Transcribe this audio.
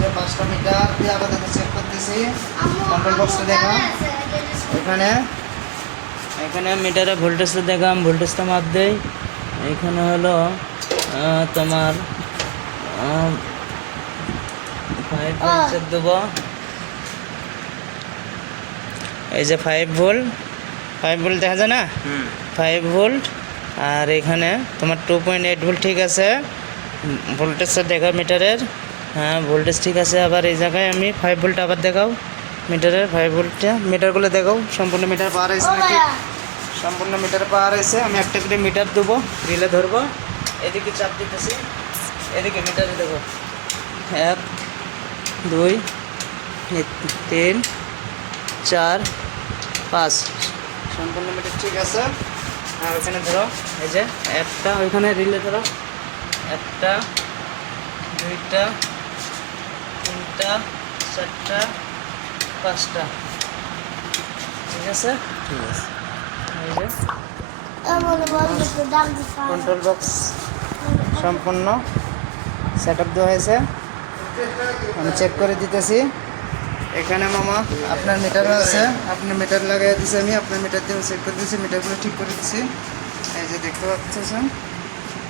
যে 5টা মিটার দিয়ে আপাতত চেক করতেছি। কন্ট্রোল বক্সটা দেখাম। এখানে এখানে মিটারে ভোল্টেজটা দেখাম, ভোল্টেজটা মাপ দেই। এখানে হলো তোমার 5 ভোল্ট চেক দেবো। এই যে 5 ভোল্ট দেখা যায় না, 5 ভোল্ট। আর এখানে তোমার 2.8 ভোল্ট ঠিক আছে। ভোল্টেজটা দেখা মিটারের, হ্যাঁ ভোল্টেজ ঠিক আছে। আবার এই জায়গায় আমি 5 ভোল্ট আবার দেখাও মিটারের, 5 ভোল্টটা মিটারগুলো দেখাও। সম্পূর্ণ মিটার পাওয়ার হয়েছে নাকি? সম্পূর্ণ মিটার পাওয়ার হয়েছে। আমি একটা করে মিটার দেবো, রিলে ধরবো, এদিকে চাপ দিতেছি, এদিকে মিটারে দেবো 1 2 3 4 5। সম্পূর্ণ মিটার ঠিক আছে। আর ওখানে ধরো এই যে একটা, ওইখানে রিলে ধরো 1টা 2টা 3টা 4টা 5টা, ঠিক আছে। এই যে কন্ট্রোল বক্স সম্পূর্ণ সেট আপ দেওয়া হয়েছে। আমি চেক করে দিতেছি। এখানে মামা আপনার মিটারও আছে, আপনার মিটার লাগাই দিয়েছি আমি, আপনার মিটার দিয়ে চেক করে দিয়েছি, মিটারগুলো ঠিক করে দিচ্ছি। এই যে দেখতে পাচ্ছেন।